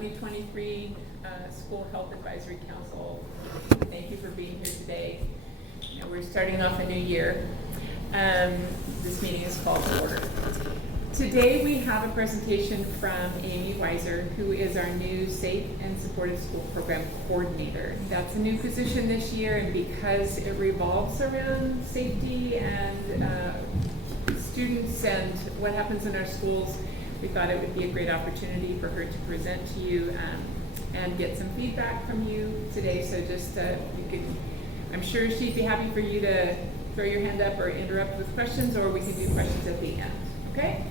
2023 School Health Advisory Council. Thank you for being here today. You know, we're starting off a new year. This meeting is called to order. Today we have a presentation from Amy Weiser, who is our new Safe and Supportive School Program Coordinator. That's a new position this year, and because it revolves around safety and students and what happens in our schools, we thought it would be a great opportunity for her to present to you and get some feedback from you today. So just you could, I'm sure she'd be happy for you to throw your hand up or interrupt with questions, or we can do questions at the end. Okay?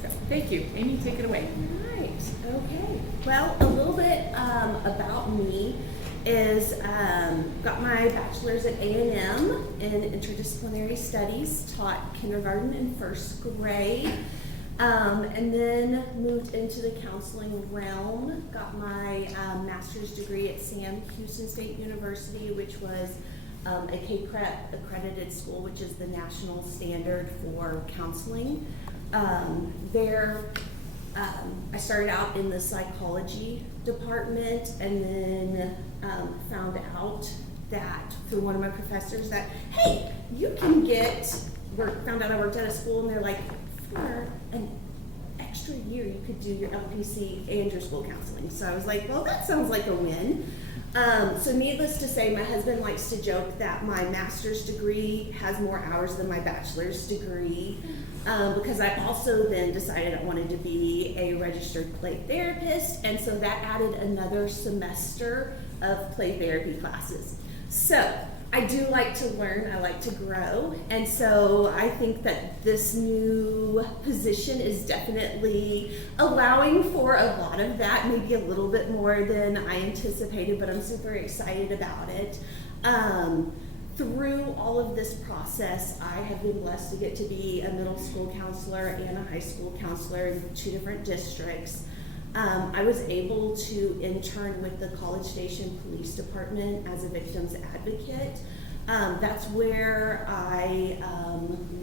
So thank you. Amy, take it away. All right. Okay. Well, a little bit about me is got my bachelor's at A&M in interdisciplinary studies, taught kindergarten and first grade. And then moved into the counseling realm, got my master's degree at Sam Houston State University, which was a K-PREP accredited school, which is the national standard for counseling. There, I started out in the psychology department, and then found out that through one of my professors that, hey, you can get work, found out I worked at a school, and they're like, for an extra year you could do your LPC and your school counseling. So I was like, well, that sounds like a win. So needless to say, my husband likes to joke that my master's degree has more hours than my bachelor's degree, because I also then decided I wanted to be a registered play therapist, and so that added another semester of play therapy classes. So I do like to learn, I like to grow, and so I think that this new position is definitely allowing for a lot of that, maybe a little bit more than I anticipated, but I'm super excited about it. Through all of this process, I have been blessed to get to be a middle school counselor and a high school counselor in 2 different districts. I was able to intern with the College Station Police Department as a victim's advocate. That's where I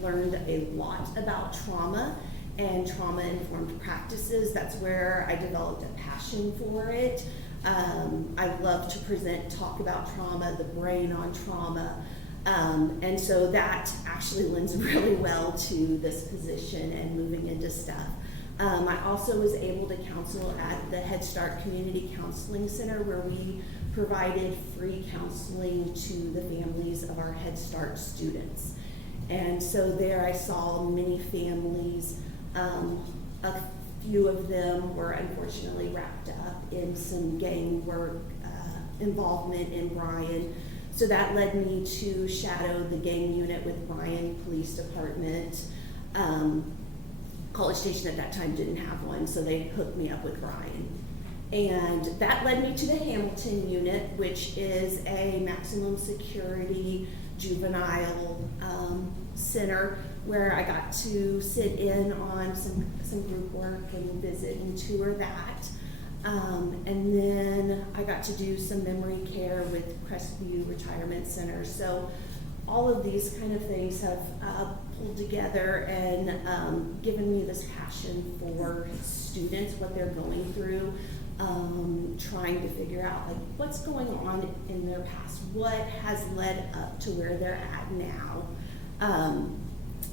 learned a lot about trauma and trauma-informed practices. That's where I developed a passion for it. I love to present, talk about trauma, the brain on trauma. And so that actually lends really well to this position and moving into stuff. I also was able to counsel at the Head Start Community Counseling Center, where we provided free counseling to the families of our Head Start students. And so there I saw many families. A few of them were unfortunately wrapped up in some gang work involvement in Bryan. So that led me to shadow the gang unit with Bryan Police Department. College Station at that time didn't have one, so they hooked me up with Bryan. And that led me to the Hamilton unit, which is a maximum security juvenile center, where I got to sit in on some group work and visit and tour that. And then I got to do some memory care with Crestview Retirement Center. So all of these kind of things have pulled together and given me this passion for students, what they're going through, trying to figure out like what's going on in their past, what has led up to where they're at now.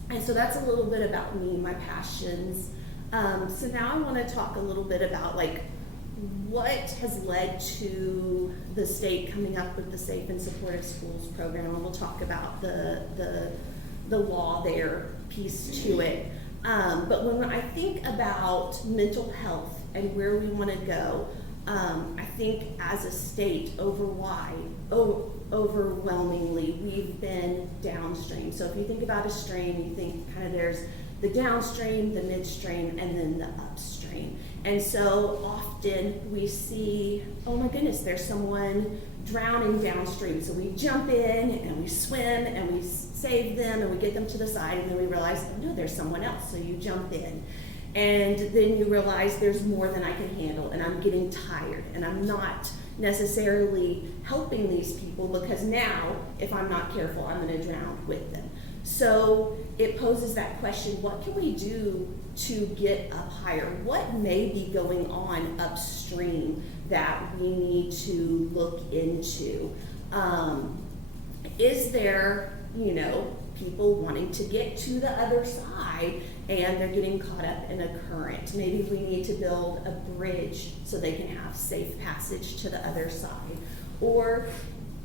And so that's a little bit about me, my passions. So now I want to talk a little bit about like what has led to the state coming up with the Safe and Supportive Schools program, and we'll talk about the law there piece to it. But when I think about mental health and where we want to go, I think as a state overwhelmingly we've been downstream. So if you think about a stream, you think kind of there's the downstream, the midstream, and then the upstream. And so often we see, oh my goodness, there's someone drowning downstream. So we jump in and we swim and we save them and we get them to the side, and then we realize, oh no, there's someone else. So you jump in. And then you realize there's more than I can handle, and I'm getting tired, and I'm not necessarily helping these people, because now, if I'm not careful, I'm going to drown with them. So it poses that question, what can we do to get up higher? What may be going on upstream that we need to look into? Is there, people wanting to get to the other side and they're getting caught up in a current? Maybe we need to build a bridge so they can have safe passage to the other side. Or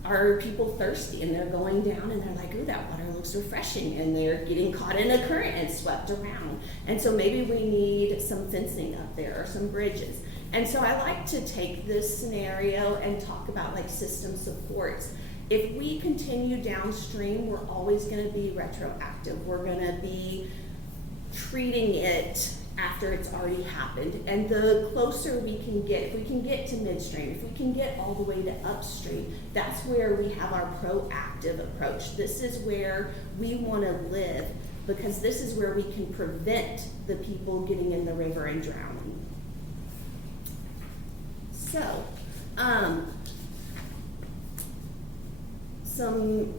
are people thirsty and they're going down and they're like, ooh, that water looks refreshing, and they're getting caught in a current and swept around. And so maybe we need some fencing up there or some bridges. And so I like to take this scenario and talk about like system supports. If we continue downstream, we're always going to be retroactive. We're going to be treating it after it's already happened. And the closer we can get, if we can get to midstream, if we can get all the way to upstream, that's where we have our proactive approach. This is where we want to live, because this is where we can prevent the people getting in the river and drowning. So, some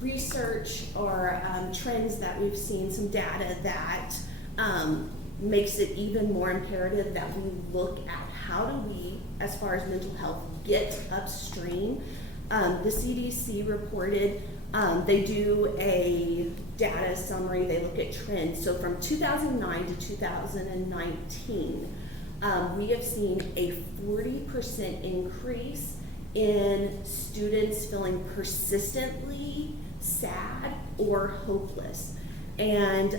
research or trends that we've seen, some data that makes it even more imperative that we look at how do we, as far as mental health, get upstream. The CDC reported, they do a data summary, they look at trends. So from 2009 to 2019, we have seen a 40% increase in students feeling persistently sad or hopeless. And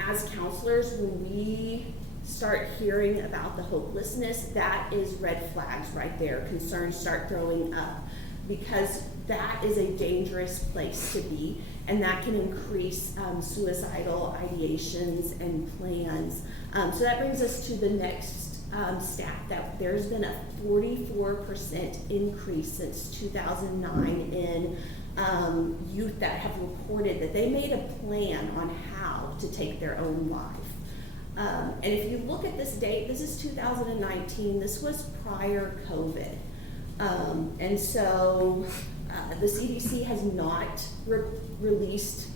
as counselors, when we start hearing about the hopelessness, that is red flags right there. Concerns start throwing up, because that is a dangerous place to be, and that can increase suicidal ideations and plans. So that brings us to the next stat, that there's been a 44% increase since 2009 in youth that have reported that they made a plan on how to take their own life. And if you look at this date, this is 2019, this was prior COVID. And so the CDC has not released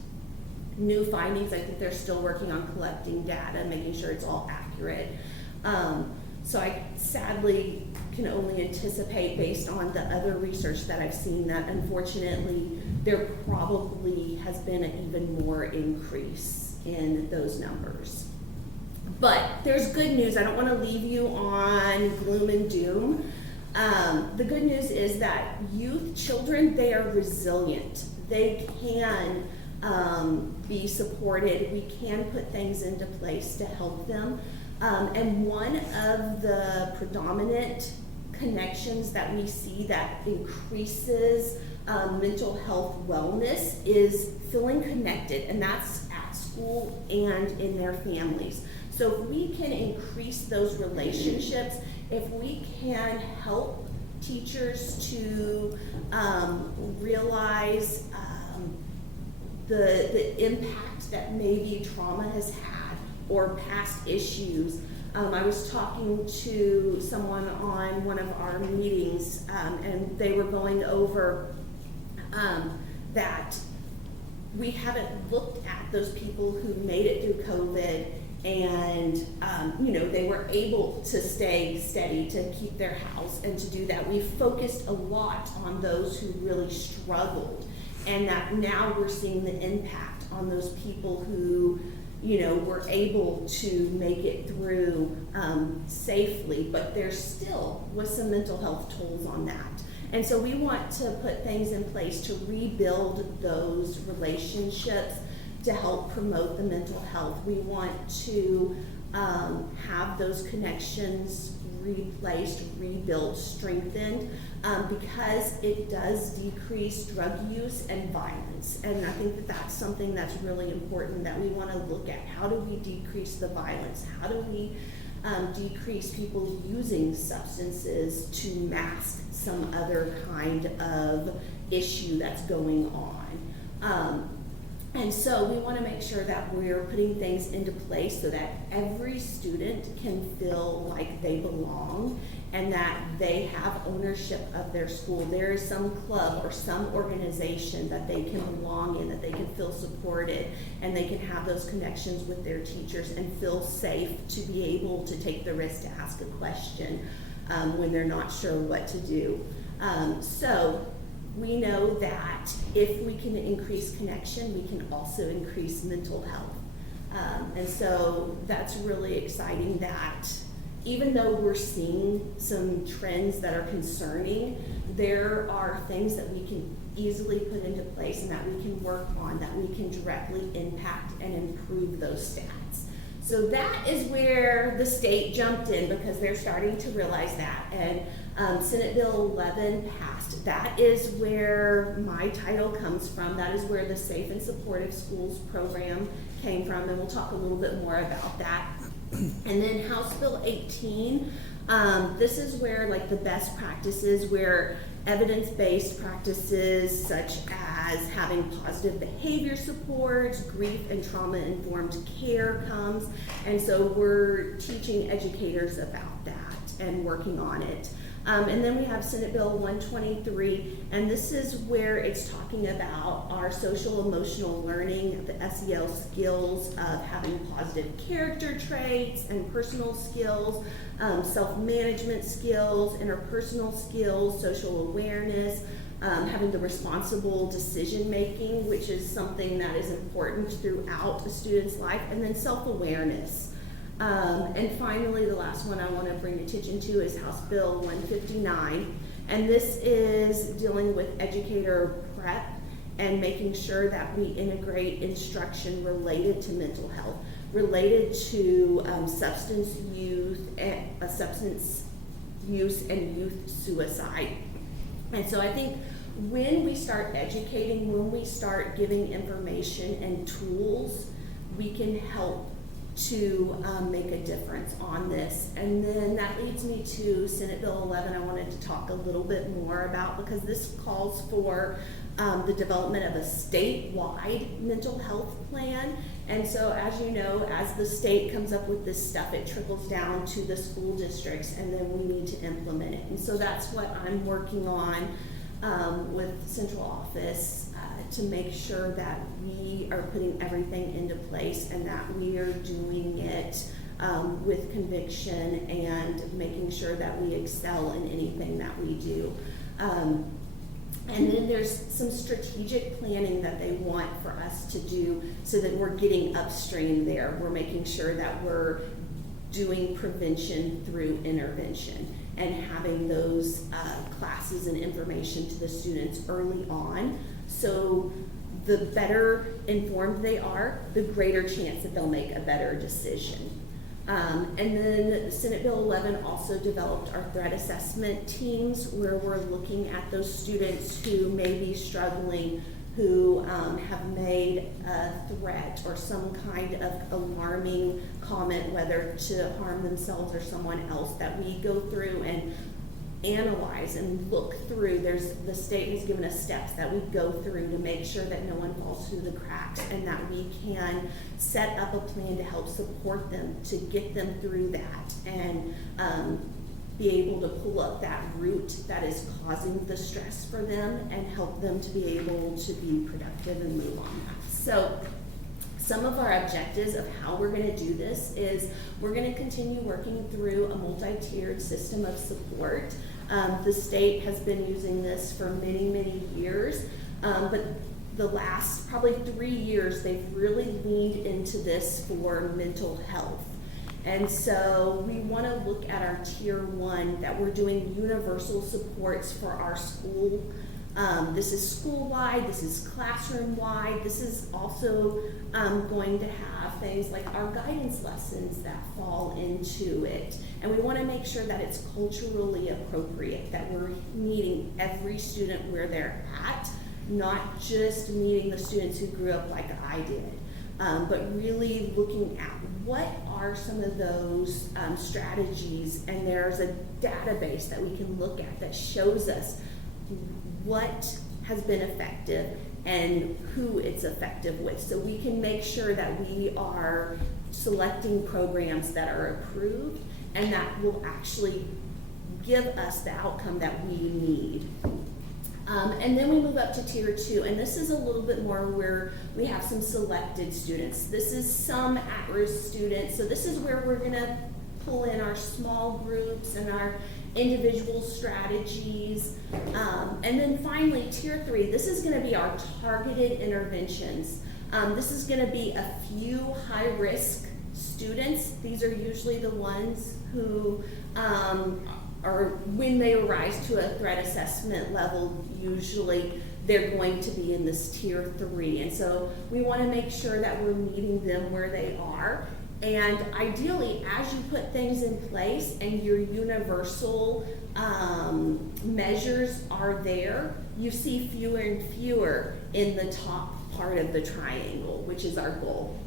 new findings. I think they're still working on collecting data, making sure it's all accurate. So I sadly can only anticipate, based on the other research that I've seen, that unfortunately there probably has been an even more increase in those numbers. But there's good news. I don't want to leave you on gloom and doom. The good news is that children, they are resilient. They can be supported. We can put things into place to help them. And one of the predominant connections that we see that increases mental health wellness is feeling connected, and that's at school and in their families. So if we can increase those relationships, if we can help teachers to realize the impact that maybe trauma has had or past issues. I was talking to someone on one of our meetings, and they were going over that we haven't looked at those people who made it through COVID, and they were able to stay steady, to keep their house, and to do that. We focused a lot on those who really struggled, and that now we're seeing the impact on those people who were able to make it through safely, but there still was some mental health tolls on that. And so we want to put things in place to rebuild those relationships to help promote the mental health. We want to have those connections replaced, rebuilt, strengthened, because it does decrease drug use and violence. And I think that that's something that's really important that we want to look at. How do we decrease the violence? How do we decrease people using substances to mask some other kind of issue that's going on? And so we want to make sure that we're putting things into place so that every student can feel like they belong and that they have ownership of their school. There is some club or some organization that they can belong in, that they can feel supported, and they can have those connections with their teachers and feel safe to be able to take the risk to ask a question when they're not sure what to do. So we know that if we can increase connection, we can also increase mental health. And so that's really exciting that even though we're seeing some trends that are concerning, there are things that we can easily put into place and that we can work on, that we can directly impact and improve those stats. So that is where the state jumped in, because they're starting to realize that. And Senate Bill 11 passed. That is where my title comes from. That is where the Safe and Supportive Schools program came from, and we'll talk a little bit more about that. And then House Bill 18, this is where like the best practices, where evidence-based practices such as having positive behavior supports, grief and trauma-informed care comes. And so we're teaching educators about that and working on it. And then we have Senate Bill 123, and this is where it's talking about our social emotional learning, the SEL skills of having positive character traits and personal skills, self-management skills, interpersonal skills, social awareness, having the responsible decision making, which is something that is important throughout a student's life, and then self-awareness. And finally, the last one I want to bring attention to is House Bill 159, and this is dealing with educator prep and making sure that we integrate instruction related to mental health, related to substance use and youth suicide. And so I think when we start educating, when we start giving information and tools, we can help to make a difference on this. And then that leads me to Senate Bill 11 I wanted to talk a little bit more about, because this calls for the development of a statewide mental health plan. And so as you know, as the state comes up with this stuff, it trickles down to the school districts, and then we need to implement it. And so that's what I'm working on with central office to make sure that we are putting everything into place and that we are doing it with conviction and making sure that we excel in anything that we do. And then there's some strategic planning that they want for us to do so that we're getting upstream there. We're making sure that we're doing prevention through intervention and having those classes and information to the students early on. So the better informed they are, the greater chance that they'll make a better decision. And then Senate Bill 11 also developed our threat assessment teams, where we're looking at those students who may be struggling, who have made a threat or some kind of alarming comment, whether to harm themselves or someone else, that we go through and analyze and look through. The state has given us steps that we go through to make sure that no one falls through the cracks, and that we can set up a plan to help support them, to get them through that, and be able to pull up that root that is causing the stress for them and help them to be able to be productive and move on. So some of our objectives of how we're going to do this is we're going to continue working through a multi-tiered system of support. The state has been using this for many, many years, but the last probably 3 years they've really leaned into this for mental health. And so we want to look at our tier 1, that we're doing universal supports for our school. This is school-wide, this is classroom-wide, this is also going to have things like our guidance lessons that fall into it. And we want to make sure that it's culturally appropriate, that we're meeting every student where they're at, not just meeting the students who grew up like I did, but really looking at what are some of those strategies, and there's a database that we can look at that shows us what has been effective and who it's effective with. So we can make sure that we are selecting programs that are approved and that will actually give us the outcome that we need. And then we move up to tier 2, and this is a little bit more where we have some selected students. This is some at-risk students, so this is where we're gonna pull in our small groups and our individual strategies. And then finally, tier 3, this is gonna be our targeted interventions. This is gonna be a few high-risk students. These are usually the ones who or when they rise to a threat assessment level, usually they're going to be in this tier 3. And so we want to make sure that we're meeting them where they are. And ideally, as you put things in place and your universal measures are there, you see fewer and fewer in the top part of the triangle, which is our goal.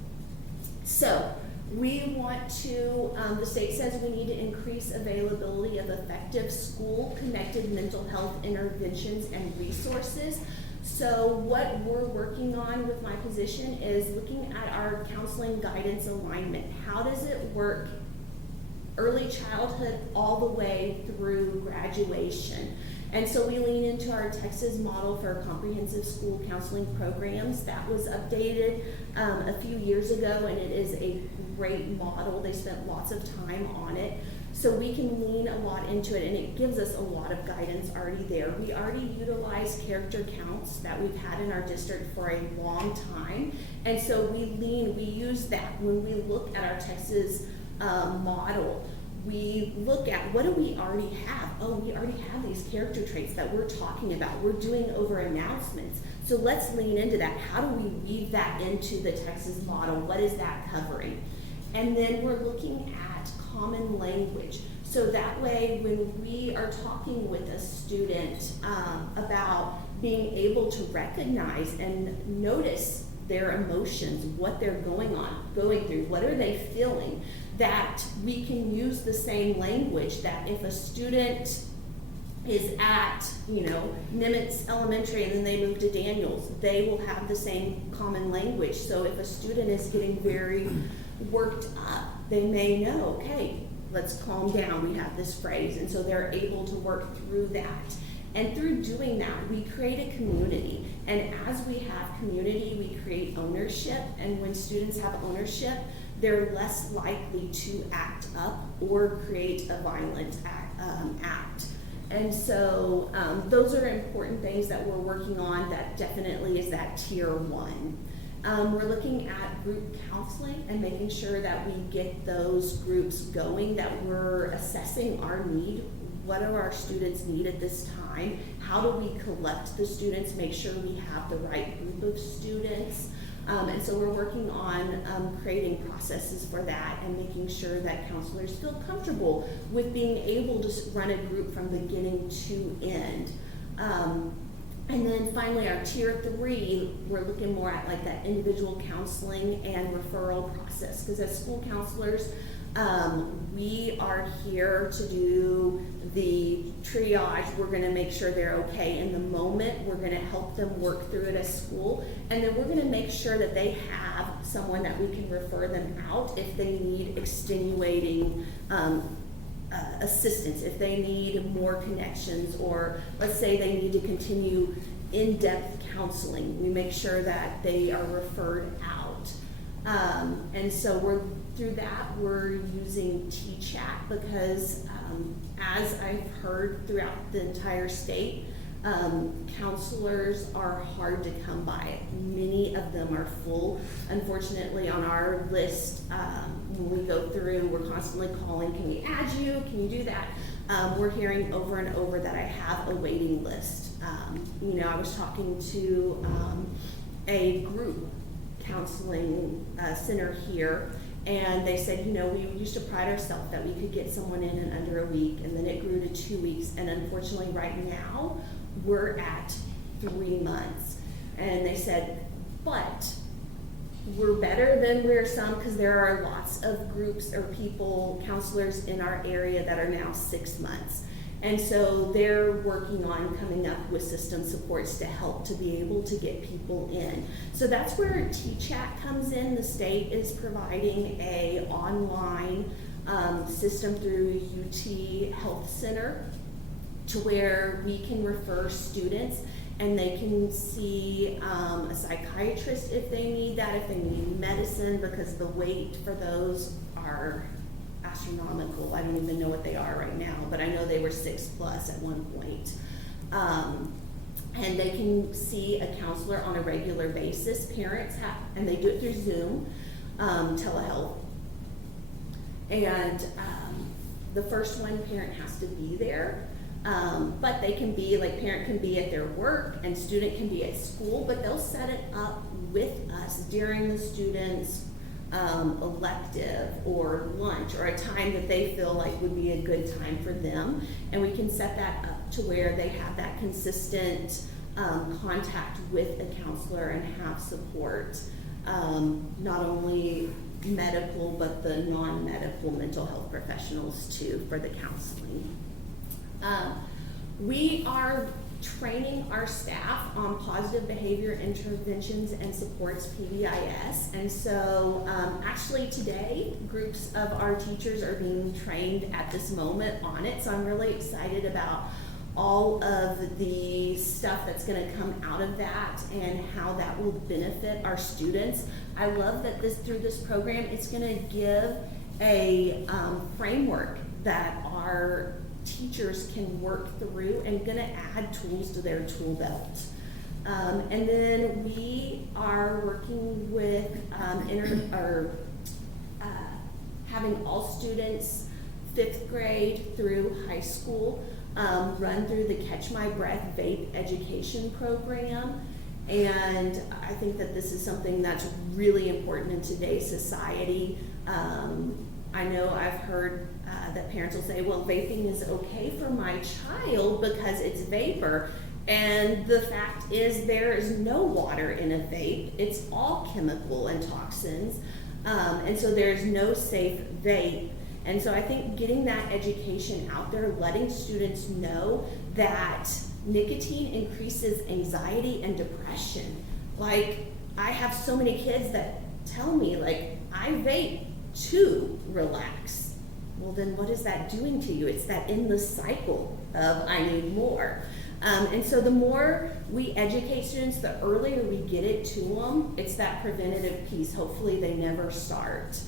So we want to, the state says we need to increase availability of effective school-connected mental health interventions and resources. So what we're working on with my position is looking at our counseling guidance alignment. How does it work early childhood all the way through graduation? And so we lean into our Texas model for comprehensive school counseling programs. That was updated a few years ago, and it is a great model. They spent lots of time on it. So we can lean a lot into it, and it gives us a lot of guidance already there. We already utilize character counts that we've had in our district for a long time. And so we use that when we look at our Texas model. We look at what do we already have? Oh, we already have these character traits that we're talking about. We're doing over announcements. So let's lean into that. How do we weave that into the Texas model? What is that covering? And then we're looking at common language. So that way, when we are talking with a student about being able to recognize and notice their emotions, what they're going through, what are they feeling, that we can use the same language. That if a student is at, Nimitz Elementary and then they move to Daniels, they will have the same common language. So if a student is getting very worked up, they may know, okay, let's calm down, we have this phrase, and so they're able to work through that. And through doing that, we create a community. And as we have community, we create ownership. And when students have ownership, they're less likely to act up or create a violent act. And so those are important things that we're working on. That definitely is that tier 1. We're looking at group counseling and making sure that we get those groups going, that we're assessing our need. What do our students need at this time? How do we collect the students, make sure we have the right group of students? And so we're working on creating processes for that and making sure that counselors feel comfortable with being able to run a group from beginning to end. And then finally, our tier 3, we're looking more at like that individual counseling and referral process. Because as school counselors, we are here to do the triage. We're going to make sure they're okay in the moment. We're going to help them work through it as school. And then we're going to make sure that they have someone that we can refer them out if they need extenuating assistance, if they need more connections, or let's say they need to continue in-depth counseling. We make sure that they are referred out. And so through that, we're using TCHAC because as I've heard throughout the entire state, counselors are hard to come by. Many of them are full. Unfortunately, on our list, when we go through, we're constantly calling, can we add you? Can you do that? We're hearing over and over that I have a waiting list. I was talking to a group counseling center here, and they said, we used to pride ourselves that we could get someone in under a week, and then it grew to 2 weeks, and unfortunately right now we're at 3 months. And they said, but we're better than where some, because there are lots of groups or people, counselors in our area that are now 6 months. And so they're working on coming up with system supports to help to be able to get people in. So that's where SHAC comes in. The state is providing a online system through UT Health Center to where we can refer students and they can see a psychiatrist if they need that, if they need medicine, because the wait for those are astronomical. I don't even know what they are right now, but I know they were 6+ at one point. And they can see a counselor on a regular basis. Parents have, and they do it through Zoom, telehealth. And the first one, parent has to be there. But they can be, like, parent can be at their work and student can be at school, but they'll set it up with us during the student's elective or lunch, or a time that they feel like would be a good time for them. And we can set that up to where they have that consistent contact with a counselor and have support, not only medical, but the non-medical mental health professionals too for the counseling. We are training our staff on positive behavior interventions and supports, PBIS. And so actually today, groups of our teachers are being trained at this moment on it. So I'm really excited about all of the stuff that's going to come out of that and how that will benefit our students. I love that through this program, it's going to give a framework that our teachers can work through and going to add tools to their tool belt. And then we are working with having all students 5th grade through high school run through the Catch My Breath vape education program. And I think that this is something that's really important in today's society. I know I've heard that parents will say, well, vaping is okay for my child because it's vapor. And the fact is there is no water in a vape. It's all chemical and toxins. And so there's no safe vape. And so I think getting that education out there, letting students know that nicotine increases anxiety and depression. Like, I have so many kids that tell me, like, I vape to relax. Well, then what is that doing to you? It's that endless cycle of I need more. And so the more we educate students, the earlier we get it to them, it's that preventative piece. Hopefully they never start.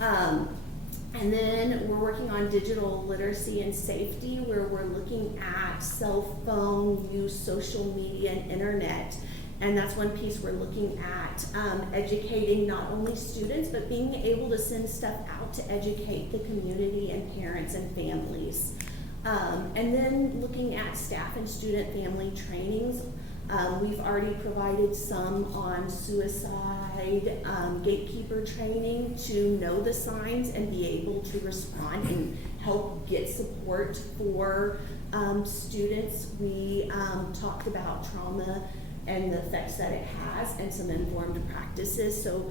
And then we're working on digital literacy and safety, where we're looking at cell phone use, social media, and internet. And that's one piece we're looking at, educating not only students, but being able to send stuff out to educate the community and parents and families. And then looking at staff and student family trainings. We've already provided some on suicide, gatekeeper training to know the signs and be able to respond and help get support for students. We talked about trauma and the effects that it has and some informed practices. So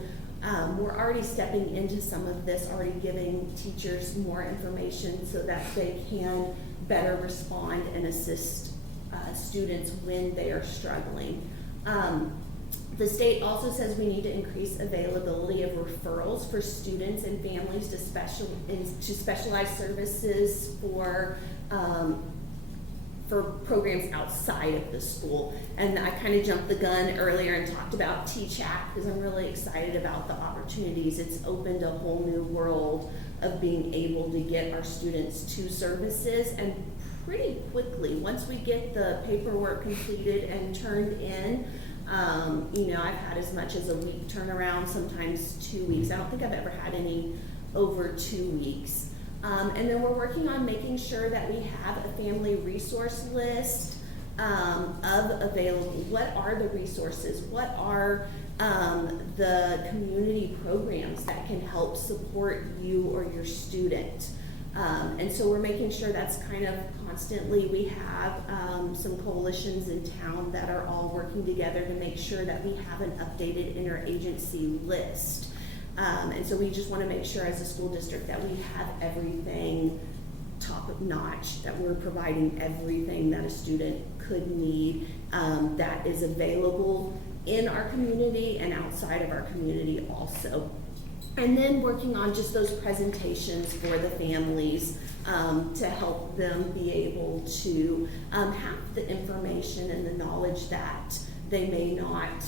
we're already stepping into some of this, already giving teachers more information so that they can better respond and assist students when they are struggling. The state also says we need to increase availability of referrals for students and families to specialized services for programs outside of the school. And I kind of jumped the gun earlier and talked about SHAC because I'm really excited about the opportunities. It's opened a whole new world of being able to get our students to services, and pretty quickly, once we get the paperwork completed and turned in, I've had as much as a week turnaround, sometimes 2 weeks. I don't think I've ever had any over 2 weeks. And then we're working on making sure that we have a family resource list of available. What are the resources? What are the community programs that can help support you or your student? And so we're making sure that's kind of constantly. We have some coalitions in town that are all working together to make sure that we have an updated interagency list. And so we just want to make sure as a school district that we have everything top notch, that we're providing everything that a student could need, that is available in our community and outside of our community also. And then working on just those presentations for the families, to help them be able to have the information and the knowledge that they may not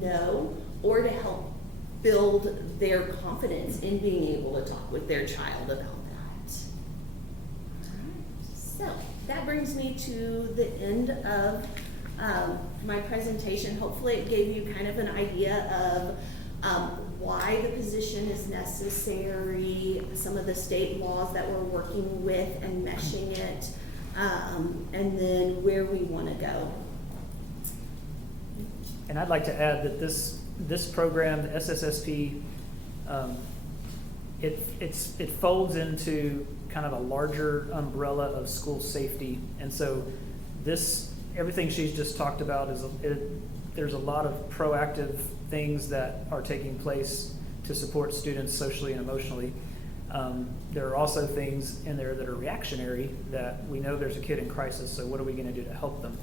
know, or to help build their confidence in being able to talk with their child about that. So that brings me to the end of my presentation. Hopefully it gave you kind of an idea of why the position is necessary, some of the state laws that we're working with and meshing it, and then where we want to go. And I'd like to add that this program, the SSSP, it folds into kind of a larger umbrella of school safety, and so everything she's just talked about there's a lot of proactive things that are taking place to support students socially and emotionally. There are also things in there that are reactionary, that we know there's a kid in crisis, so what are we going to do to help them?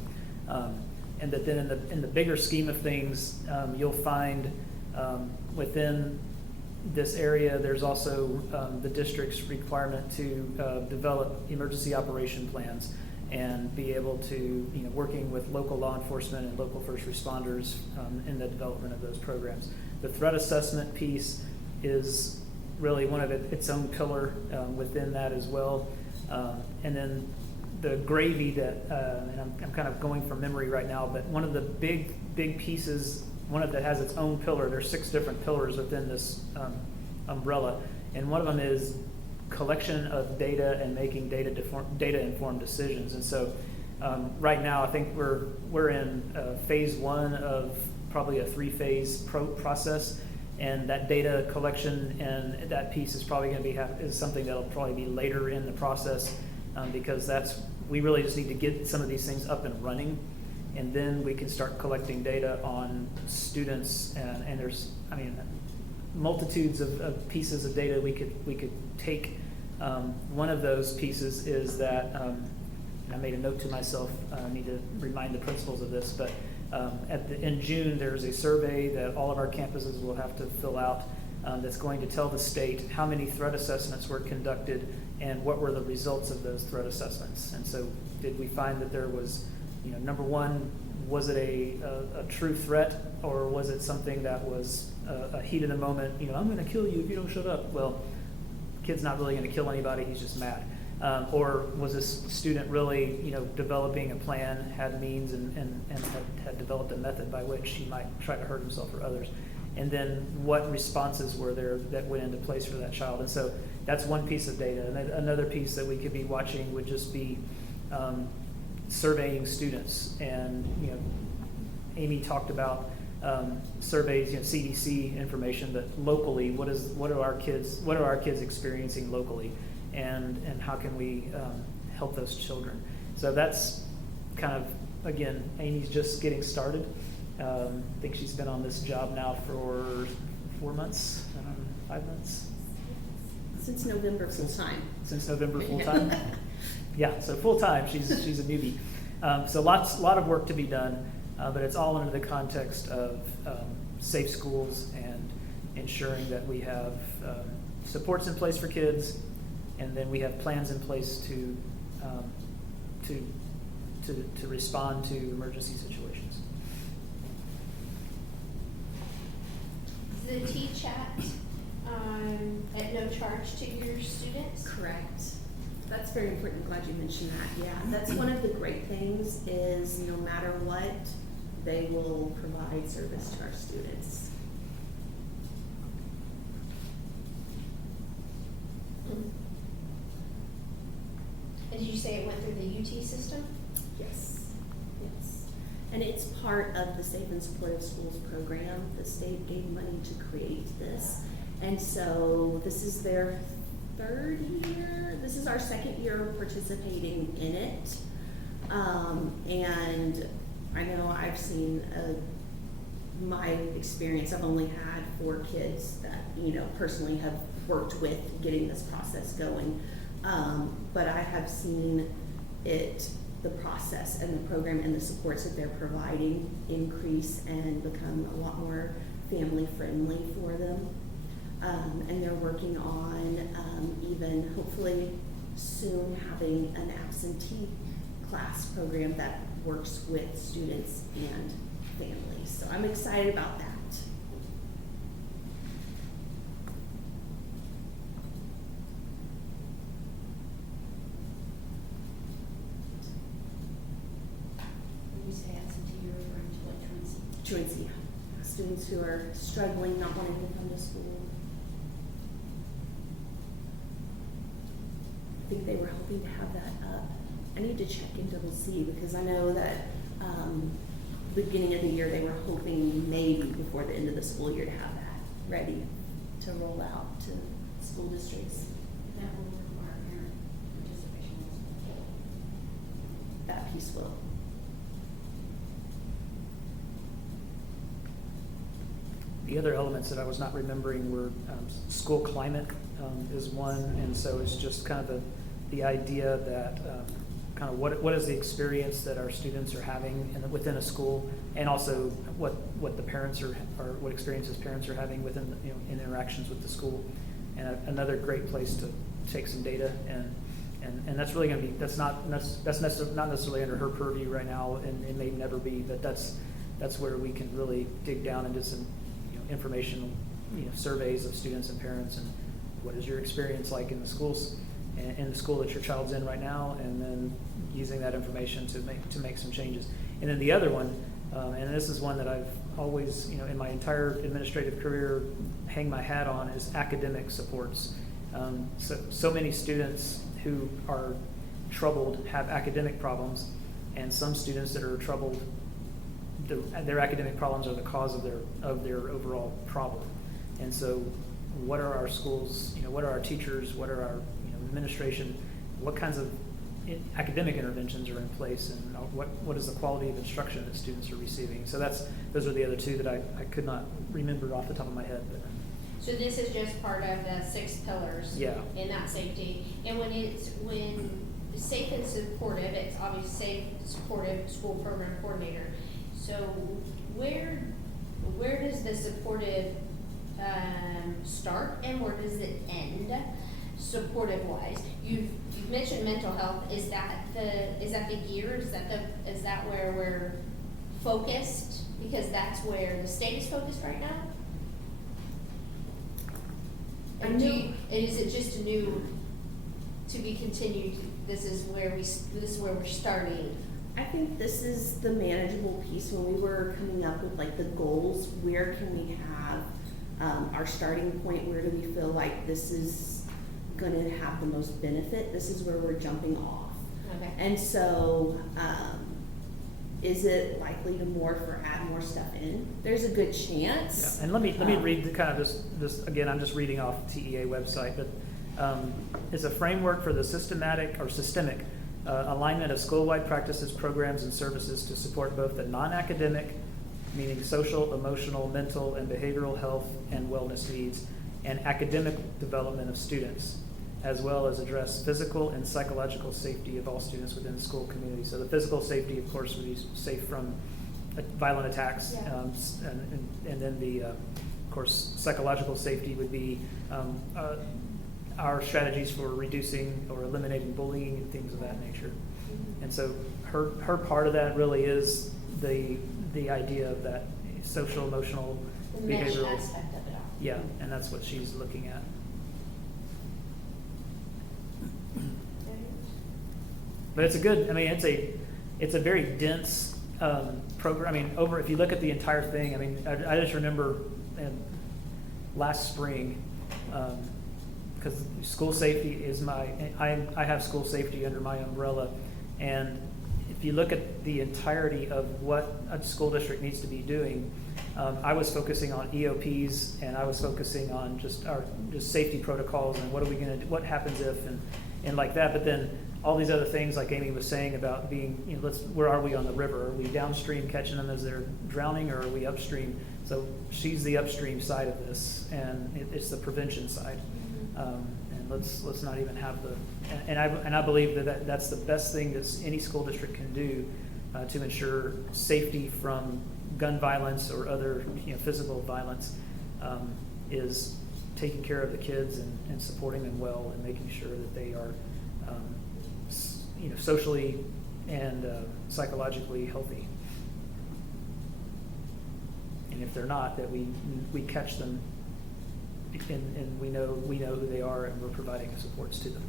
And that then in the bigger scheme of things, you'll find within this area, there's also the district's requirement to develop emergency operation plans and be able to, working with local law enforcement and local first responders in the development of those programs. The threat assessment piece is really one of its own pillar within that as well. And then the gravy that, and I'm kind of going from memory right now, but one of the big pieces, one of that has its own pillar. There's 6 different pillars within this umbrella, and one of them is collection of data and making data-informed decisions. And so right now I think we're in phase 1 of probably a 3-phase process, and that data collection and that piece is probably going to is something that'll probably be later in the process, because we really just need to get some of these things up and running, and then we can start collecting data on students, and there's multitudes of pieces of data we could take. One of those pieces is that, and I made a note to myself, I need to remind the principals of this, but in June there's a survey that all of our campuses will have to fill out, that's going to tell the state how many threat assessments were conducted and what were the results of those threat assessments. And so did we find that there was, number one, was it a true threat, or was it something that was a heat of the moment, I'm going to kill you if you don't shut up? Well, kid's not really going to kill anybody, he's just mad. Or was this student really, developing a plan, had means, and had developed a method by which he might try to hurt himself or others? And then what responses were there that went into place for that child? And so that's one piece of data. And then another piece that we could be watching would just be surveying students. And Amy talked about surveys, CDC information, but locally, what are our kids experiencing locally, and how can we help those children? So that's kind of, again, Amy's just getting started. I think she's been on this job now for 4 months, 5 months. Since November full time. Since November full time. Yeah, so full time. She's a newbie. So lot of work to be done, but it's all under the context of safe schools and ensuring that we have supports in place for kids, and then we have plans in place to respond to emergency situations. The T-chat at no charge to your students? Correct. That's very important. Glad you mentioned that. Yeah, that's one of the great things is no matter what, they will provide service to our students. And did you say it went through the UT system? Yes. Yes. And it's part of the Safe and Supportive Schools program. The state gave money to create this. And so this is their 3rd year. This is our 2nd year participating in it. And I know I've seen my experience. I've only had 4 kids that, personally have worked with getting this process going. but I have seen the process and the program and the supports that they're providing increase and become a lot more family friendly for them. And they're working on even hopefully soon having an absentee class program that works with students and families. So I'm excited about that. When you say absentee, you're referring to like truancy? Truancy, students who are struggling, not wanting to come to school. I think they were hoping to have that up. I need to check in double C because I know that beginning of the year they were hoping maybe before the end of the school year to have that ready to roll out to school districts. That will require parent participation in school. That piece will. The other elements that I was not remembering were school climate is one, and so it's just kind of the idea that kind of what is the experience that our students are having within a school, and also what the parents are, or what experiences parents are having within in interactions with the school. And another great place to take some data, and that's really going to be that's not necessarily under her purview right now, and it may never be, but that's where we can really dig down into some informational surveys of students and parents, and what is your experience like in the schools, in the school that your child's in right now, and then using that information to make some changes. And then the other one, and this is one that I've always in my entire administrative career hang my hat on, is academic supports. So many students who are troubled have academic problems, and some students that are troubled, their academic problems are the cause of their overall problem. And so what are our schools, what are our teachers, what are our administration, what kinds of academic interventions are in place, and what is the quality of instruction that students are receiving? So those are the other two that I could not remember off the top of my head. But. So this is just part of the 6 pillars. Yeah. In that safety. And when safe and supportive, it's obviously safe, supportive school program coordinator. So where does the supportive start and where does it end, supportive wise? You've mentioned mental health. Is that the gear? Is that where we're focused? Because that's where the state is focused right now. Is it just a new to be continued? This is where we're starting. I think this is the manageable piece. When we were coming up with like the goals, where can we have our starting point? Where do we feel like this is going to have the most benefit? This is where we're jumping off. Okay. And so, is it likely to add more stuff in? There's a good chance. Yeah. And let me read the kind of this again. I'm just reading off the TEA website, but it's a framework for the systemic alignment of school-wide practices, programs, and services to support both the non-academic, meaning social, emotional, mental, and behavioral health and wellness needs, and academic development of students, as well as address physical and psychological safety of all students within the school community. So the physical safety, of course, would be safe from violent attacks, Yeah. and then the, of course, psychological safety would be our strategies for reducing or eliminating bullying and things of that nature. Mm-hmm. And so her part of that really is the idea of that social, emotional, The mesh behavioral aspect of it all. Yeah, and that's what she's looking at. But it's it's a very dense program. If you look at the entire thing, I just remember last spring, because school safety is I have school safety under my umbrella, and if you look at the entirety of what a school district needs to be doing, I was focusing on EOPs, and I was focusing on just safety protocols and what are we going to do, what happens if, and like that. But then all these other things, like Amy was saying about being, where are we on the river? Are we downstream catching them as they're drowning, or are we upstream? So she's the upstream side of this, and it's the prevention side. and let's not even have the, and I believe that's the best thing that any school district can do to ensure safety from gun violence or other physical violence, is taking care of the kids and supporting them well and making sure that they are socially and psychologically healthy. And if they're not, that we catch them and we know who they are, and we're providing the supports to them.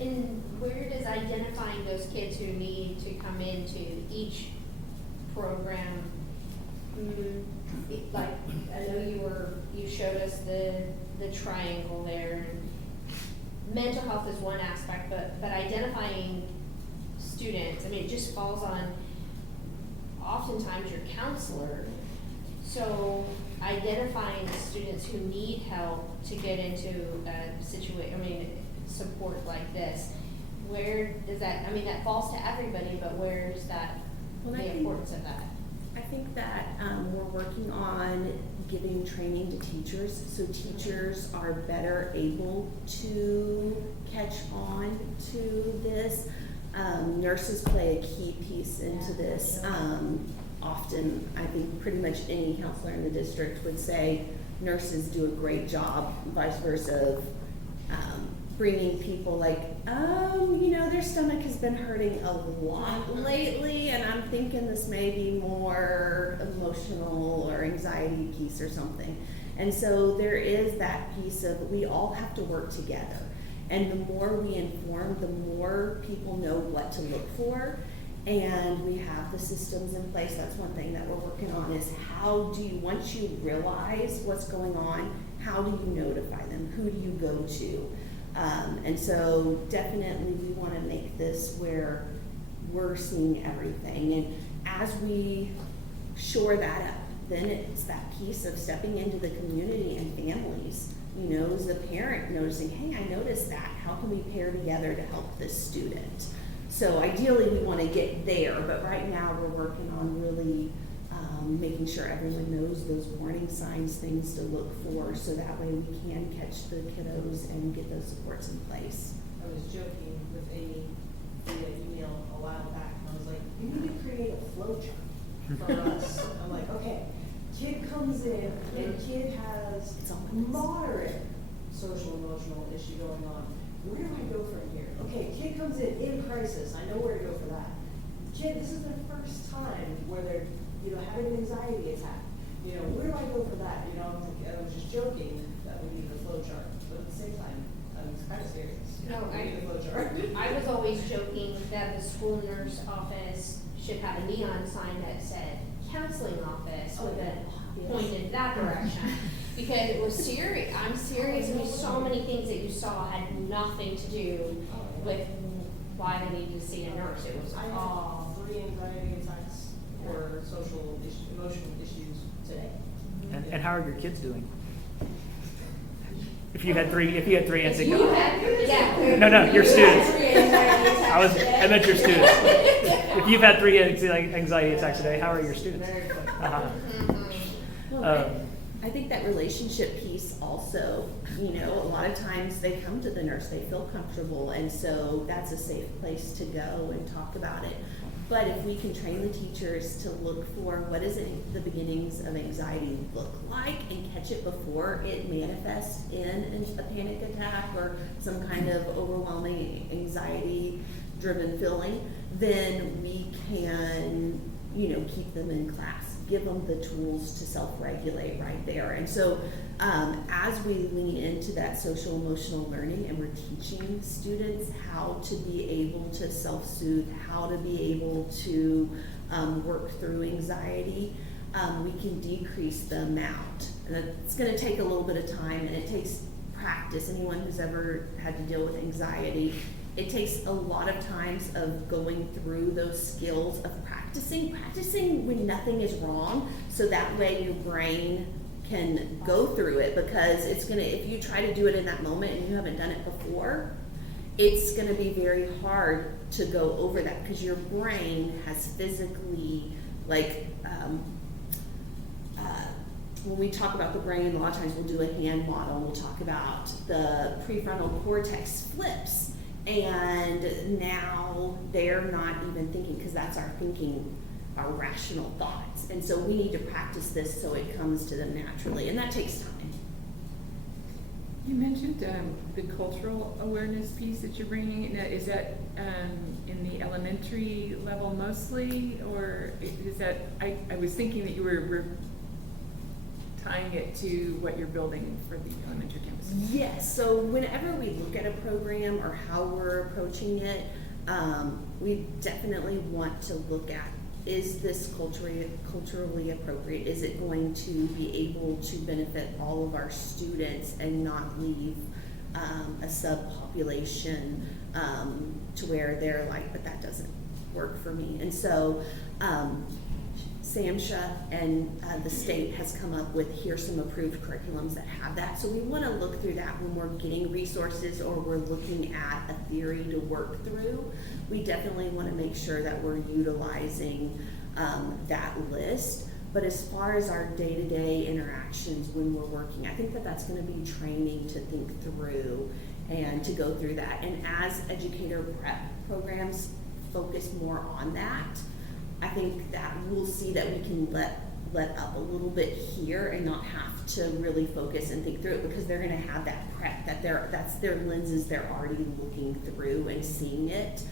And where does identifying those kids who need to come into each program, like, I know you showed us the triangle there, and mental health is one aspect, but identifying students, I mean, it just falls on oftentimes your counselor. So identifying the students who need help to get into a support like this, where does that, I mean, that falls to everybody, but where's that, the importance of that? I think that we're working on giving training to teachers, so teachers are better able to catch on to this. Nurses play a key piece into this. Often, I think pretty much any counselor in the district would say nurses do a great job, vice versa, of bringing people like, their stomach has been hurting a lot lately, and I'm thinking this may be more emotional or anxiety piece or something. And so there is that piece of, we all have to work together. And the more we inform, the more people know what to look for. And we have the systems in place. That's one thing that we're working on, is how do you, once you realize what's going on, how do you notify them? Who do you go to? And so definitely we want to make this where we're seeing everything. And as we shore that up, then it's that piece of stepping into the community and families, as a parent noticing, hey, I noticed that. How can we pair together to help this student? So ideally we want to get there, but right now we're working on really making sure everyone knows those warning signs, things to look for, so that way we can catch the kiddos and get those supports in place. I was joking with Amy via email a while back, and I was like, you need to create a flow chart for us. I'm like, okay, kid comes in and kid has moderate social emotional issue going on. Where do I go from here? Okay, kid comes in crisis. I know where to go for that. Kid, this is their first time where they're, having an anxiety attack. Where do I go for that? I was just joking that we need a flow chart, but at the same time, it's kind of serious. No, we need a flow chart. I was always joking that the school nurse office should have a neon sign that said counseling office with a pointed that direction. Because it was serious. I'm serious. I mean, so many things that you saw had nothing to do with why they needed to see a nurse. It was I had 3 anxiety attacks or emotional issues today. And how are your kids doing? If you had three anxiety attacks. No, your students. I meant your students. If you've had 3 anxiety attacks today, how are your students? I think that relationship piece also, a lot of times they come to the nurse, they feel comfortable, and so that's a safe place to go and talk about it. But if we can train the teachers to look for what does the beginnings of anxiety look like and catch it before it manifests in a panic attack or some kind of overwhelming anxiety-driven feeling, then we can, keep them in class, give them the tools to self-regulate right there. And so as we lean into that social emotional learning and we're teaching students how to be able to self-soothe, how to be able to work through anxiety, we can decrease the amount. And it's going to take a little bit of time, and it takes practice. Anyone who's ever had to deal with anxiety, it takes a lot of times of going through those skills of practicing when nothing is wrong, so that way your brain can go through it, because it's gonna, if you try to do it in that moment and you haven't done it before, it's gonna be very hard to go over that, because your brain has physically when we talk about the brain, a lot of times we'll do a hand model, we'll talk about the prefrontal cortex flips, and now they're not even thinking, because that's our thinking, our rational thoughts. And so we need to practice this so it comes to them naturally, and that takes time. You mentioned the cultural awareness piece that you're bringing. Now, is that in the elementary level mostly, or is that? I was thinking that you were tying it to what you're building for the elementary campus. Yes, so whenever we look at a program or how we're approaching it, we definitely want to look at, is this culturally appropriate? Is it going to be able to benefit all of our students and not leave a subpopulation to where they're like, but that doesn't work for me. And so SAMHSA and the state has come up with, here's some approved curriculums that have that. So we want to look through that when we're getting resources or we're looking at a theory to work through. We definitely want to make sure that we're utilizing that list. But as far as our day-to-day interactions when we're working, I think that that's going to be training to think through and to go through that. And as educator prep programs focus more on that, I think that we'll see that we can let up a little bit here and not have to really focus and think through it, because they're going to have that prep, that's their lenses, they're already looking through and seeing it.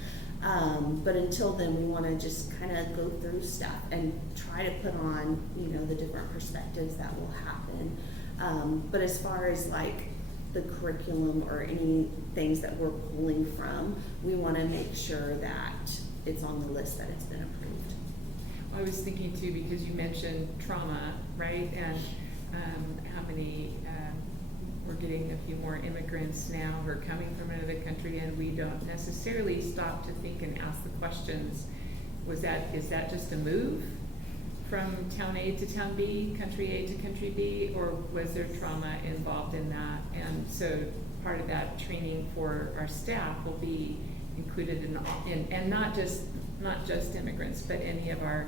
But until then, we want to just kind of go through stuff and try to put on, the different perspectives that will happen. But as far as like the curriculum or any things that we're pulling from, we want to make sure that it's on the list, that it's been approved. I was thinking too, because you mentioned trauma, right? And how many, we're getting a few more immigrants now who are coming from another country, and we don't necessarily stop to think and ask the questions. Is that just a move from town A to town B, country A to country B, or was there trauma involved in that? And so part of that training for our staff will be included in not just immigrants, but any of our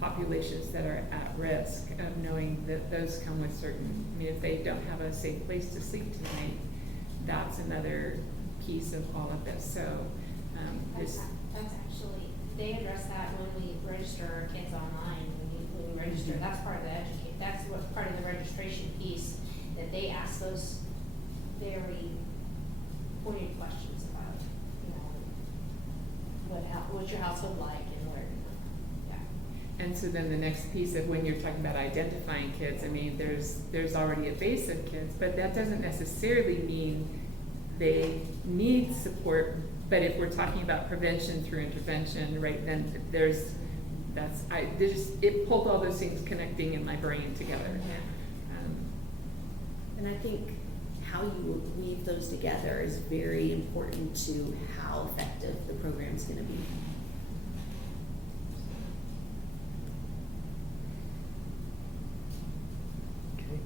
populations that are at risk of knowing that those come with certain, if they don't have a safe place to sleep tonight, that's another piece of all of this. So That's actually, they address that when we register our kids online, when we register, that's part of the that's what part of the registration piece, that they ask those very pointed questions about, what's your household like and where, yeah. And so then the next piece of when you're talking about identifying kids, there's already a base of kids, but that doesn't necessarily mean they need support. But if we're talking about prevention through intervention, right, then it pulled all those things connecting in my brain together. And I think how you weave those together is very important to how effective the program's going to be. Okay.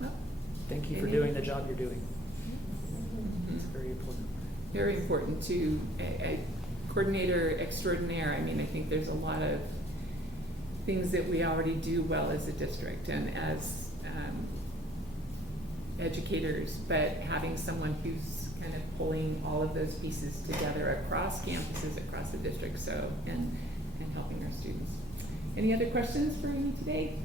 Well, Thank you for any- doing the job you're doing. Mhm. It's very important. Very important to a coordinator extraordinaire. I think there's a lot of things that we already do well as a district and as educators, but having someone who's kind of pulling all of those pieces together across campuses, across the district, and helping our students. Any other questions for me today?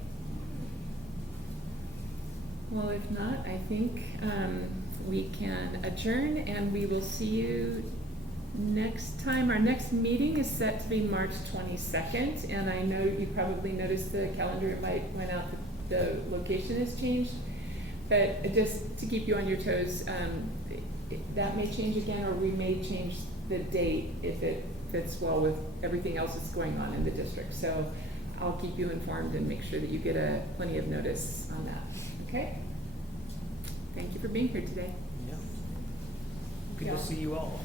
Well, if not, I think we can adjourn, and we will see you next time. Our next meeting is set to be March 22nd, and I know you probably noticed the calendar invite went out, the location has changed, but just to keep you on your toes, that may change again, or we may change the date if it fits well with everything else that's going on in the district. So I'll keep you informed and make sure that you get plenty of notice on that. Okay? Thank you for being here today. Yeah. Good Yeah. to see you all.